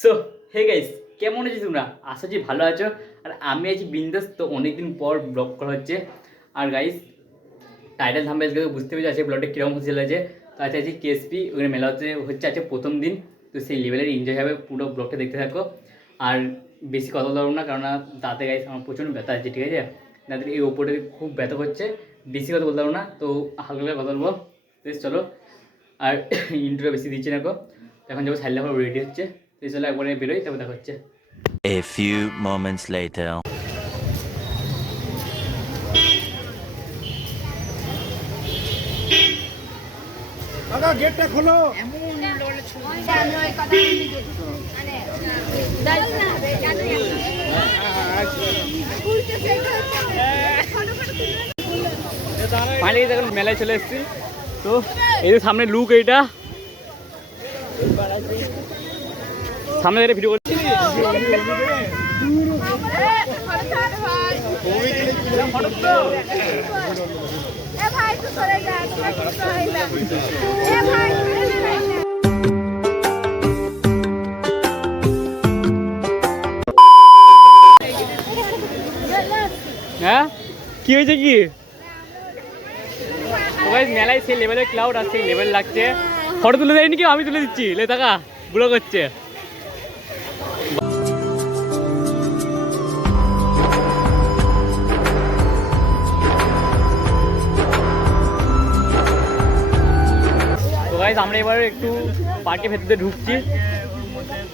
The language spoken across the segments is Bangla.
সো হে গাইস, কেমন আছো তোমরা? আশা করি ভালো আছো। আর আমি আছি বিন্দাস। তো অনেকদিন পর ব্লগ করা হচ্ছে। আর গাইস, টাইটেল থাম্বনেল দেখে বুঝতে পেরেছি আজকে ব্লগটা কীরকম হতে চলেছে। তো আজকে আছি কেএসপি, ওখানে মেলা হচ্ছে আজকে প্রথম দিন। তো সেই লেভেলের এনজয় হবে, পুরো ব্লগটা দেখতে থাকো। আর বেশি কথা বলবো না, কারণ তাতে গাইস আমার প্রচণ্ড ব্যথা আছে, ঠিক আছে? তাদের এই ওপরে খুব ব্যথা করছে, বেশি কথা বলতে পারবো না। তো হালকা হালকা কথা বলবো, বেশ চলো। আর ইন্ট্রো বেশি দিচ্ছি না গো। এখন যাবো সাইড লেভেল রেডি হচ্ছে, তো চলো একবারে বেরোই, তারপর দেখা হচ্ছে। A few moments later. দাদা গেটটা খোলো। ফাইনালি দেখুন মেলায় চলে এসেছি। তো এই যে সামনে লুক, এইটা সামনে থেকে ভিডিও করছি। হ্যাঁ কি হয়েছে কি? মেলায় সেই লেভেলের ক্লাউড আর সেই লেভেল লাগছে। ফটো তুলে দেয়নি কেউ, আমি তুলে দিচ্ছি। লে টাকা ব্লগ হচ্ছে। তো গাইস, আমরা এবার একটু পার্কের ভেতরে ঢুকছি।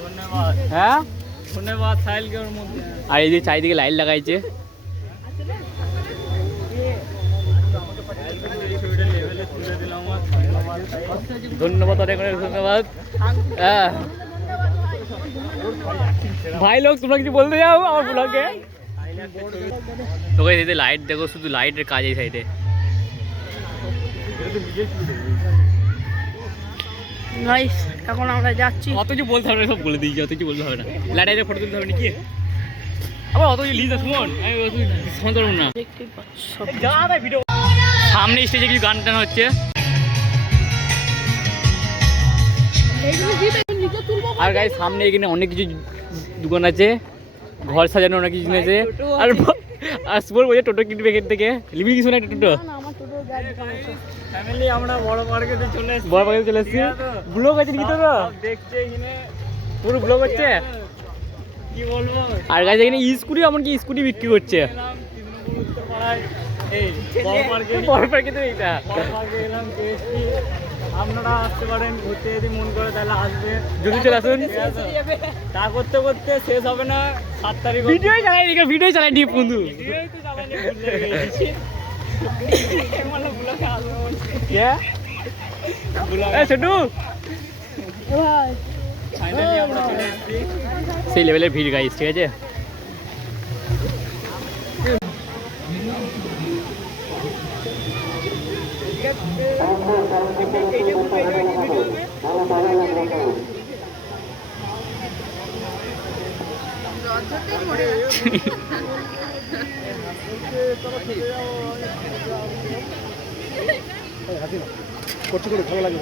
ধন্যবাদ, হ্যাঁ ধন্যবাদ সাহিলকে ওর মধ্যে। আর এই যে চারিদিকে লাইট লাগাইছে। ধন্যবাদ, অনেক অনেক ধন্যবাদ। হ্যাঁ ভাই লোক, তোমরা কিছু বলতে যাও আমার ব্লগে? তোকে দিতে লাইট দেখো, শুধু লাইটের কাজ এই সাইডে। গাইস এখন আমরা যাচ্ছি। অত কিছু বলতে হবে না, সব বলে দিয়েছি, অত কিছু বলতে হবে না। লাইটে ফটো তুলতে হবে নাকি? আবার অত কিছু লিজ শুনুন, আমি অত শুনতে পারবো না। ভিডিও সামনে স্টেজে কিছু গান টান হচ্ছে। আর গাইস, সামনে এখানে অনেক কিছু দোকান আছে, ঘর সাজানো অনেক কিছু জিনিস আছে। আর আর সুবল বলছে টোটো কিনবে এখান থেকে। লিবি কিছু না একটা টোটো। ফ্যামিলি আমরা বড় মার্কেটে চলে এসেছি। বড় বাজারে চলে এসেছি। ব্লগ আছে নাকি তোর? দেখছে এখানে পুরো ব্লগ হচ্ছে। কি বলবো। আর গাইস, এখানে স্কুটি, এমনকি স্কুটি বিক্রি করছে। এলাম তৃণমূল উত্তরপাড়ায়, এই বড় মার্কেট, বড় পার্কে তো এইটা। বড় মার্কেট এলাম কেএসপি। আপনারা আসতে পারেন, ঘুরতে যদি মন করে তাহলে আসবে, যদি চলে আসুন। তা করতে করতে শেষ হবে না। 7 তারিখ ভিডিও চালাই নি, ভিডিও চালাই নি বন্ধু। ভিডিওই তো চালানি ভুলে গেছি। মানে ব্লগে আসবো বলছি। এ ছোটু, ফাইনালি আমরা চলে এসেছি। সেই লেভেলের ভিড় গাইস, ঠিক আছে? করতে করে ভালো লাগে।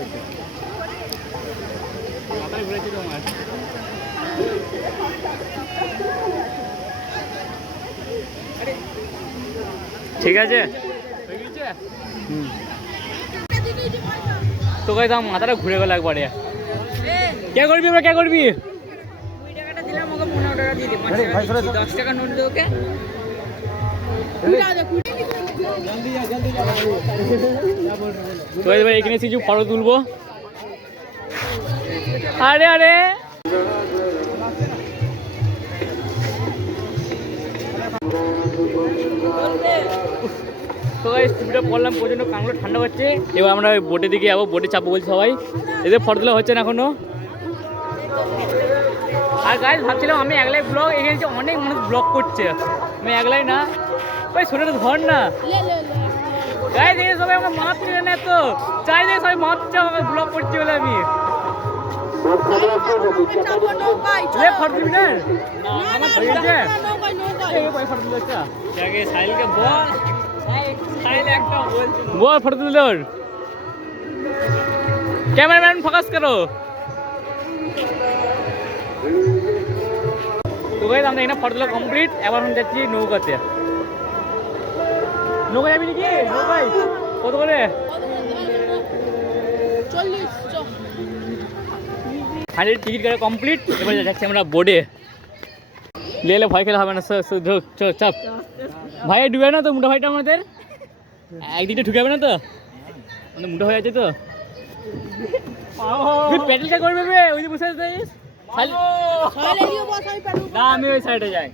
মাথায় ঘুরেছি তোমার। ঠিক আছে, তো গাইস আমার মাথাটা ঘুরে গেল একবারে। কে করবি আমরা, কে করবি? 2 টাকাটা দিলাম ওকে, 15 টাকা দিয়ে দে। 5 টাকা 10 টাকা নোট দে ওকে। তো এবার এখানে কিছু ফটো তুলবো। আরে আরে তো গাইস, টুপিটা পরলাম, প্রচণ্ড কানগুলো ঠান্ডা হচ্ছে। এবার আমরা বোটের দিকে যাবো, বোটে চাপবো বলছি সবাই। এদের ফটো তোলা হচ্ছে না এখনো। আর গাইস, ভাবছিলাম আমি একলাই ব্লগ, এখানে যে অনেক মানুষ ব্লগ করছে, আমি একলাই না। ভাই শোনাটা ধর না গাইস, এই সবাই আমাকে মাপ দিলে না, তো চাইলে সবাই মাপ দিচ্ছে আমাকে ব্লগ করছি বলে। আমি লে ফটো দিবি না? আমার হয়ে গেছে। এই ভাই ফটো দিলে একটা। আগে সাহিলকে বল, সাহিল একটা বলছি। বল ফটো তুলে তোর। ক্যামেরাম্যান ফোকাস করো। তো গাইস আমরা এখানে ফটো তোলা কমপ্লিট, এবার আমি যাচ্ছি নৌকাতে। নৌকা যাবি নাকি? নৌকায় কত করে? ফাইনালি টিকিট কাটা কমপ্লিট, এবার যাচ্ছি আমরা বোর্ডে। লেলে ভয় খেলে হবে না, চাপ ভাই ডুবে না তো মোটা ভাইটা আমাদের একদিকে ঢুকে যাবে না তো, আমাদের মোটা হয়ে আছে তো। তুই প্যাডেলটা করবে বে, ওই যে বসে আছিস। না আমি ওই সাইডে যাই,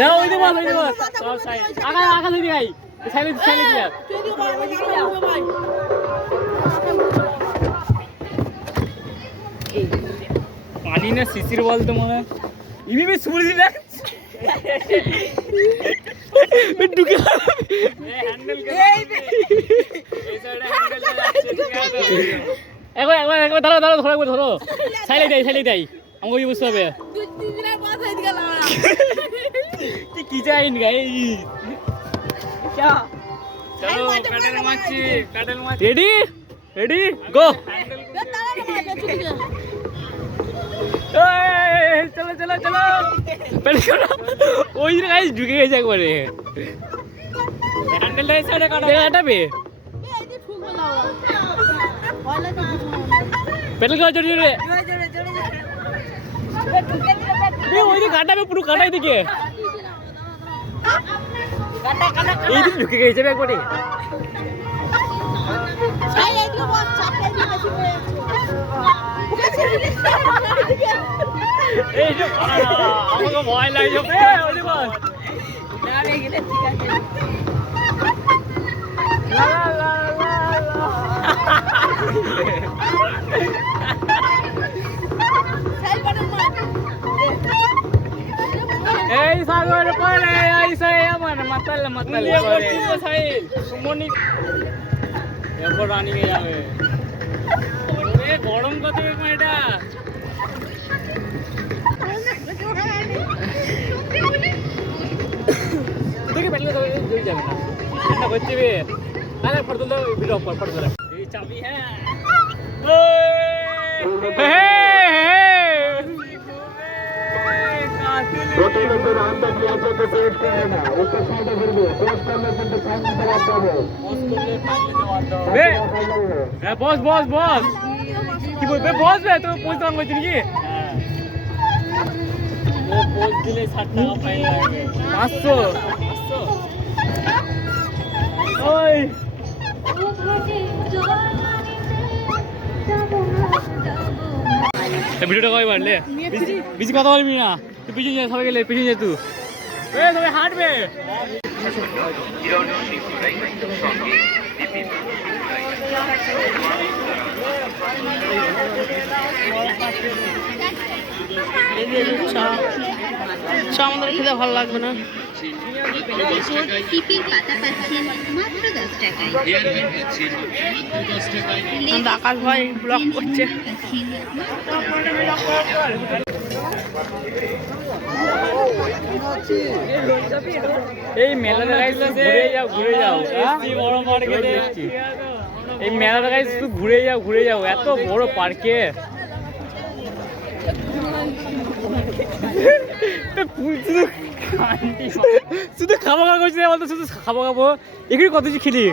না ওই যে বস, ওই যে বস, সব সাইড আকা দিদি ভাই সাইডে সাইডে যা। পানি না শিশির বলতো মনে হয় ইমি সুবলি না ঢুকে হ্যান্ডেল করে এই সাইডে হ্যান্ডেল যাচ্ছে, ঠিক আছে একবার ধরো ধরো সাইডে দেই আমাকে ওই বুঝতে হবে কি চাইন গাই। চলো প্যাডেল মারছি রেডি গো। চলো ওই গাইস ঢুকে গেছে একবারে, হ্যান্ডেলটা এই সাইডে কাটাবে পেট্রোল খাওয়া জোরে ওই দিকে কাটাবে, পুরো কাটাই দিকে এই দিকে ঢুকে গেছে একবারে। এই যে আমাকে ভয় লাগছে ওই বস এই সাগর পরে আইসে আমার মাতাল করে সাইল সুমনি এরপর রানিং এ যাবে। ওরে গরম কত এটা দেখে পেলে তো জড়ি যাবে না, ঠান্ডা হচ্ছে বে। আরে ফটো তো ভিডিও অফ কর, ফটো তোলা এই চাবি। হ্যাঁ বস কি বলবে বস বে, তুমি পোস্ট দাম করছি নাকি? ও পোস্ট দিলে 60 টাকা ফাইন লাগবে, 500 ওই ভিডিওটা কই বাড়লে বেশি কথা বলবি না, তুই পিছনে যা, সবাই গেলে পিছনে যা, তুই সবাই হাঁটবে। আমাদের খেতে ভালো লাগবে না। টিপির পাতা পাচ্ছেন মাত্র 10 টাকায়। আকাশ ভাই ব্লগ করছে। এই মেলাটা গাইস ঘুরে যাও বড় মার্কেটে, এই মেলাটা গাইস শুধু ঘুরে যাও এত বড় পার্কে। শুধু খাবো করছি না বলতো, শুধু খাবো এখানে কত কিছু খেলি।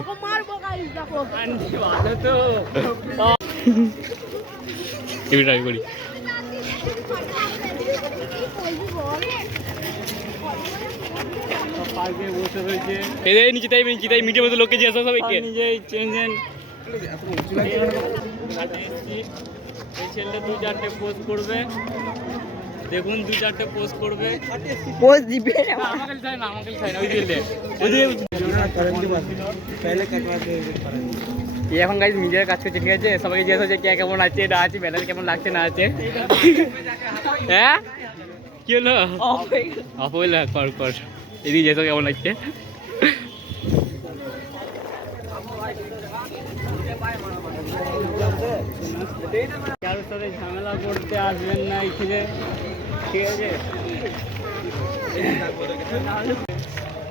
করি পার্কে বসে রয়েছে, নিচে তাই মিটের মতো লোকে জিজ্ঞাসা সবাইকে নিজেই চেঞ্জ এই ছেলেটা 2-4টে পোস্ট করবে, দেখুন 2-4টে পোস্ট করবে, পোস্ট দিবে আমাকে চাই না ওই দিলে এখন গাইজ নিজের কাজ করছে, ঠিক আছে? সবাইকে জিজ্ঞাসা হচ্ছে কে কেমন আছে না আছে, মেলাল কেমন লাগছে না আছে। হ্যাঁ কি হলো? অফ হইল, কর এদিকে জিজ্ঞাসা কেমন লাগছে। কারোর সাথে ঝামেলা করতে আসবেন না এখানে, ঠিক আছে?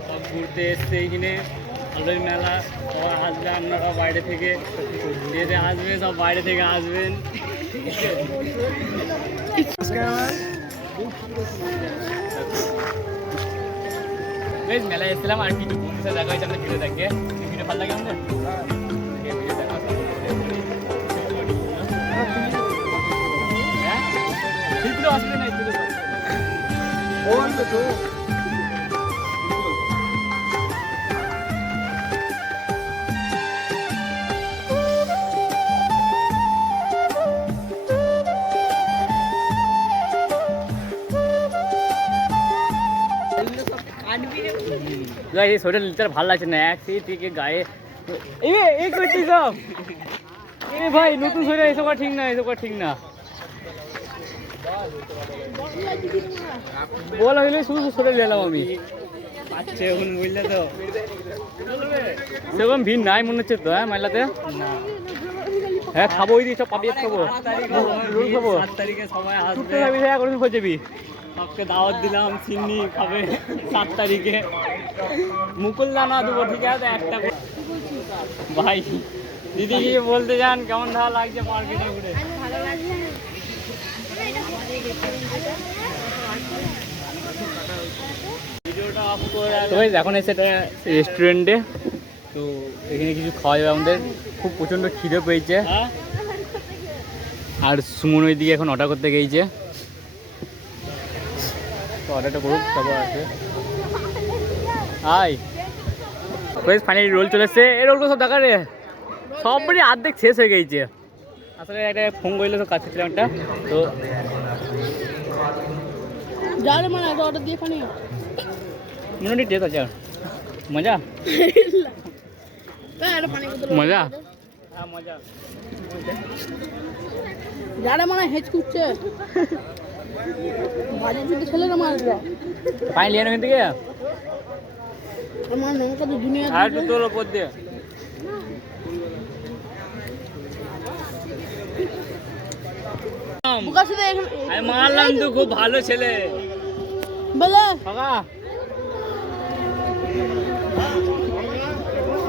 সব ঘুরতে এসছে এইখানে আলোয় মেলা, সবাই আসবে, আপনারা বাইরে থেকে যেতে আসবে, সব বাইরে থেকে আসবেন। বেশ মেলায় এসেছিলাম আর কিছু বন্ধুর সাথে দেখা হয়েছে আমাদের ভিডিও দেখে ভিডিও ভালো লাগে আমাদের অসুবিধা নাই সোয়েটার নিতে ভালো লাগছে না এক সেই থেকে গায়ে এই করছি সব এ ভাই নতুন সোয়েটার এসব করা ঠিক না এসব করা ঠিক না বলা হইলে শুধু সোয়েটার নিলাম আমি আচ্ছা এখন বুঝলে তো সেরকম ভিড় নাই মনে হচ্ছে তো হ্যাঁ মেলাতে হ্যাঁ খাবো ওই দিয়ে সব পাপিয়ে খাবো রোল খাবো 7 তারিখে সবাই আসবে করে হয়ে যাবি সবকে দাওয়াত দিলাম সিন্নি খাবে 7 তারিখে মুকুল দানা দেবো ঠিক আছে একটা ভাই দিদি কি বলতে চান কেমন ভালো লাগছে মার্কেটে ঘুরে তো এখন এসে রেস্টুরেন্টে তো এখানে কিছু খাওয়া যাবে আমাদের খুব প্রচণ্ড খিদে পেয়েছে আর সুমন ওই দিকে এখন অর্ডার করতে গিয়েছে তো অর্ডারটা করুক সবার আছে আয় ফাইনালি রোল চলে এসছে এই রোলগুলো সব দেখা রে সববারই অর্ধেক শেষ হয়ে গেছে আসলে একটা ফোন করলে তো কাছে ছিলাম একটা তো অর্ডার দিয়ে ফানি মোটামুটি টেস্ট আছে মজা মজা হ্যাঁ মজা যারা মানে হেজ করছে বাজে যদি ছেলে না মারবে পানি লিয়ে না কিন্তু কি আমার নৌকা তো দুনিয়া আর একটু তোর ওপর দিয়ে বুকা সাথে আমি মারলাম তো খুব ভালো ছেলে বলে কাকা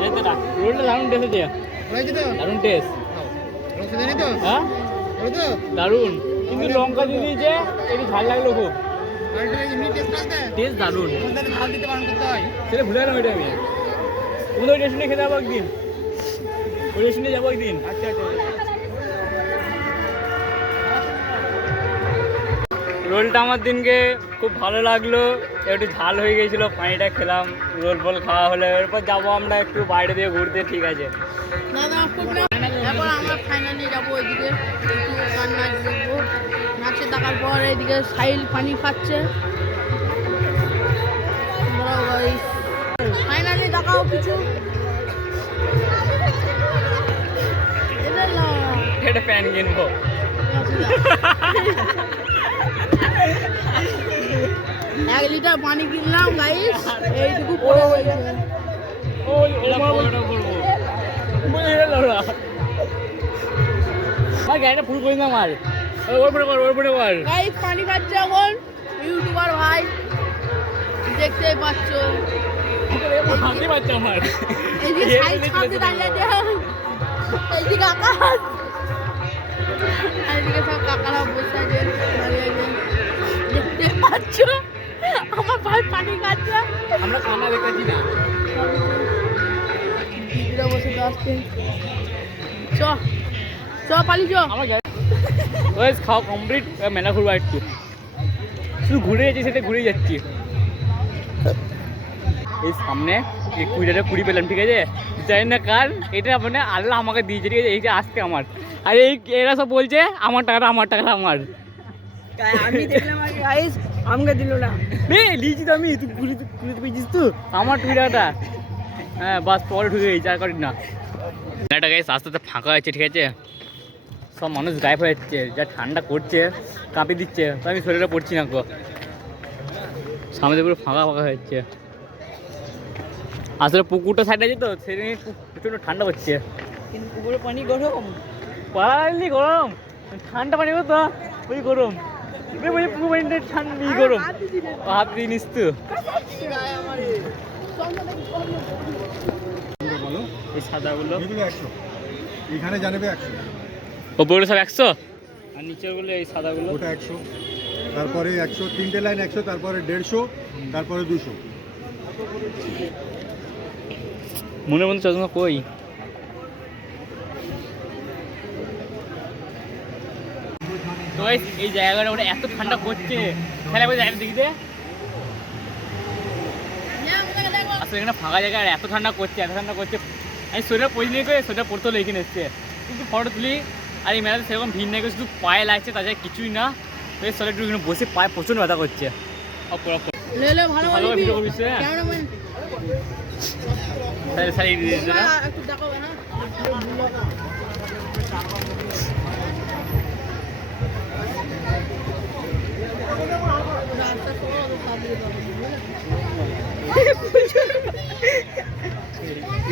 এই তো না রোলটা দারুণ টেস্ট আছে দারুণ টেস্ট হ্যাঁ দারুণ কিন্তু লঙ্কা দিয়ে দিয়েছে একটু ঝাল লাগলো খুব টেস্ট দারুণ সেটা ভুলে গেলাম এটা আমি তুমি তো ওই রেস্টুরেন্টে খেতে যাবো একদিন ওই রেস্টুরেন্টে যাবো একদিন আচ্ছা আচ্ছা রোলটা আমার দিনকে খুব ভালো লাগলো একটু ঝাল হয়ে গিয়েছিলো পানিটা খেলাম রোল ফল খাওয়া হলো এরপর যাবো আমরা একটু বাইরে দিয়ে ঘুরতে ঠিক আছে এখন আমরা ফাইনালি যাবো ওইদিকে একটু গান নাচ দেখবো নাচে দেখার পর এইদিকে সাইল পানি খাচ্ছে ফাইনালি দেখাও কিছু এটা প্যান কিনবো 1 লিটার পানি কিনলাম গাইস এইটুকু পড়ে হয়েছে গাড়িটা ফুল করে না আমার গাইস পানি খাচ্ছে এখন ইউটিউবার ভাই দেখতেই পাচ্ছ হাসি পাচ্ছে আমার এইদিকে সাইজ খাতে দাঁড়িয়ে আছে এইদিকে আকাশ এইদিকে সব কাকারা বসে আছে দাঁড়িয়ে আছে দেখতে পাচ্ছ আমার ভাই পানি খাচ্ছে আমরা খানা দেখাচ্ছি না দিদিরা বসে আসছে চ চ পালি চ আমার গাড়ি খাওয়া কমপ্লিট মেলা ঘুরবো একটু শুধু ঘুরে যাচ্ছি সেটা ঘুরে যাচ্ছি এই সামনে এই 20 টাকা 20 পেলাম ঠিক আছে জানি না কার এটা মানে আল্লাহ আমাকে দিয়েছে ঠিক আছে এই যে আজকে আমার আর এই এরা সব বলছে আমার টাকাটা আমার আমি দেখলাম আগে গাইস আমাকে দিল না লিখছি তো আমি তুই ঘুরে পেয়েছিস তো আমার 20 টাকাটা হ্যাঁ বাস পরে ঢুকে গেছি আর করি না মেলাটা গাইস আস্তে আস্তে ফাঁকা হয়েছে ঠিক আছে সব মানুষ গায়েব হয়ে যাচ্ছে যা ঠান্ডা করছে কাঁপি দিচ্ছে তো আমি শরীরে পড়ছি না গো সামনে পুরো ফাঁকা ফাঁকা হয়ে যাচ্ছে আসলে পুকুরটা সাইড আছে তো সেদিন প্রচণ্ড ঠান্ডা হচ্ছে কিন্তু পুকুরে পানি গরম পারলি গরম ঠান্ডা পানি তো ওই গরম পুকুর পানিটা ঠান্ডা গরম হাত দিয়ে নিস তো এই সাদাগুলো এখানে জানাবে 100 ওপরে সব 100 আর নিচের গুলো এই সাদাগুলো ওটা 100, তারপরে 100, 3টে লাইন 100, তারপরে 150, তারপরে 200। মনের মধ্যে চশমা কই? তো guys, এই জায়গাটা ওটা এত ঠান্ডা করছে, খেলা করে জায়গাটা দেখি দে। আসলে এখানে ফাঁকা জায়গা আর এত ঠান্ডা করছে আমি সোয়েটার পরিয়ে নিয়ে সোয়েটার পরতে হলো এখানে এসছে, কিন্তু ফটো তুলি। আর এই মেলাতে সেরকম ভিড় নেই, শুধু পায়ে লাগছে, তাছাড়া কিছুই না। তো এই সোয়েটার এখানে বসে পায়ে প্রচণ্ড ব্যথা করছে। ভালো ভালো ভিডিও করবিস ক্যামেরাম্যান সারি দিয়ে দে না। একটু দেখাবে না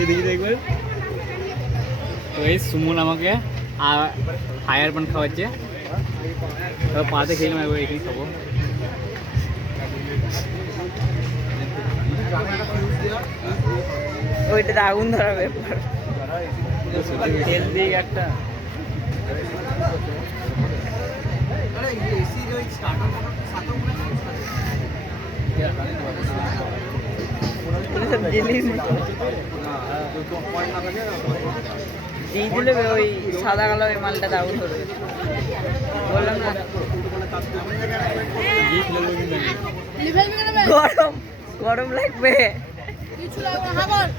এদিকে দেখবেন। তো এই সুমন আমাকে আর ফায়ার পান খাওয়াচ্ছে, তো পাতে খেলাম একবার এখানে খাবো। ওইটাতে আগুন ধরা ব্যাপার। তেল দিয়ে একটা সব জিনিস দিয়ে দিলে ওই সাদা কালো ওই মালটাতে আগুন ধরবে, বললাম না। গরম গরম লাগবে। কিছু লাগবে না বল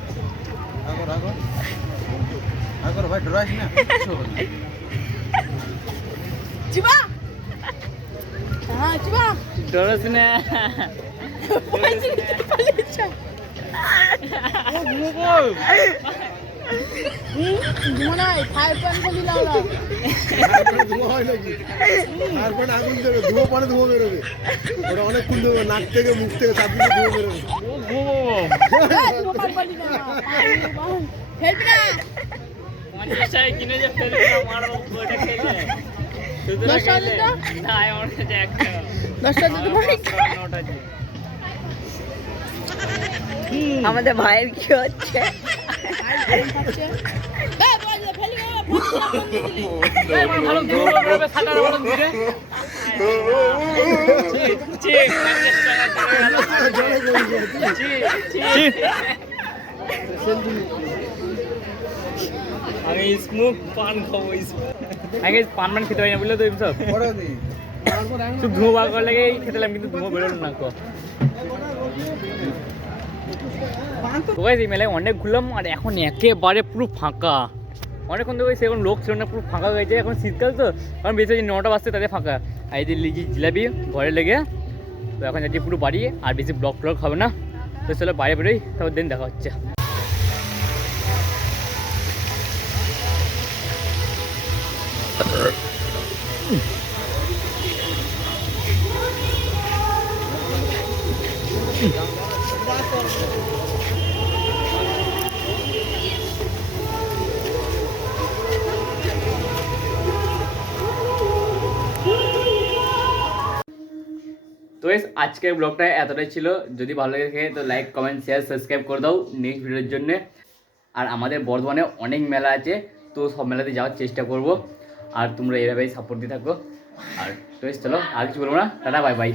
ভাই ডরাইস না। চিবা হ্যাঁ চিবা ডরস না। ঘুমানাই ফাইভ পয়েন্ট খালি লাউলা ধোঁয়া হয় নাকি? তারপরে আগুন দেবে, ধোঁয়া পরে ধোঁয়া বেরোবে। ওটা অনেকক্ষণ দেবে, নাক থেকে মুখ থেকে সব কিছু ধোঁয়া বেরোবে। ফেলবি না কিনে যে ফেলবে মারো ওটা খেলে। 10 টাকা দিতে? না আমার কাছে একটা 10 টাকা দিতে পারি নোট আছে। আমাদের ভাইয়ের কি হচ্ছে? ভালো ধুলো বেরোবে, সাদা ভালো ধুলে। আমি স্মোক পান খাবো, আগে পান মান খেতে পারি না বুঝলে তো সব, শুধু ধুঁয়ো বার করার লাগে খেতেলাম, কিন্তু ধুঁয়ো বেরোলো না। তো গাইস এই মেলায় অনেক ঘুরলাম, আর এখন একেবারে পুরো ফাঁকা। অনেকক্ষণ থেকে সেরকম লোক ছিল না, পুরো ফাঁকা হয়ে গেছে। এখন শীতকাল তো, কারণ বেশি 9টা বাজতে তাদের ফাঁকা। আর এই যে লিচি জিলাপি ঘরে লেগে, তো এখন যাচ্ছি পুরো বাড়ি, আর বেশি ব্লগ ট্লগ হবে না। তো চলো বাইরে বেরোই, তারপর দিন দেখা হচ্ছে। তো আজকের ব্লগটা এতটাই ছিল। যদি ভালো লেগে থাকে তো লাইক কমেন্ট শেয়ার সাবস্ক্রাইব করে দাও নেক্সট ভিডিওর জন্য। আর আমাদের বর্ধমানে অনেক মেলা আছে, তো সব মেলাতে যাওয়ার চেষ্টা করব, আর তোমরা এভাবেই সাপোর্ট দিয়ে থাকো। আর তো চলো আর কিছু বলবো না, টাটা বাই বাই।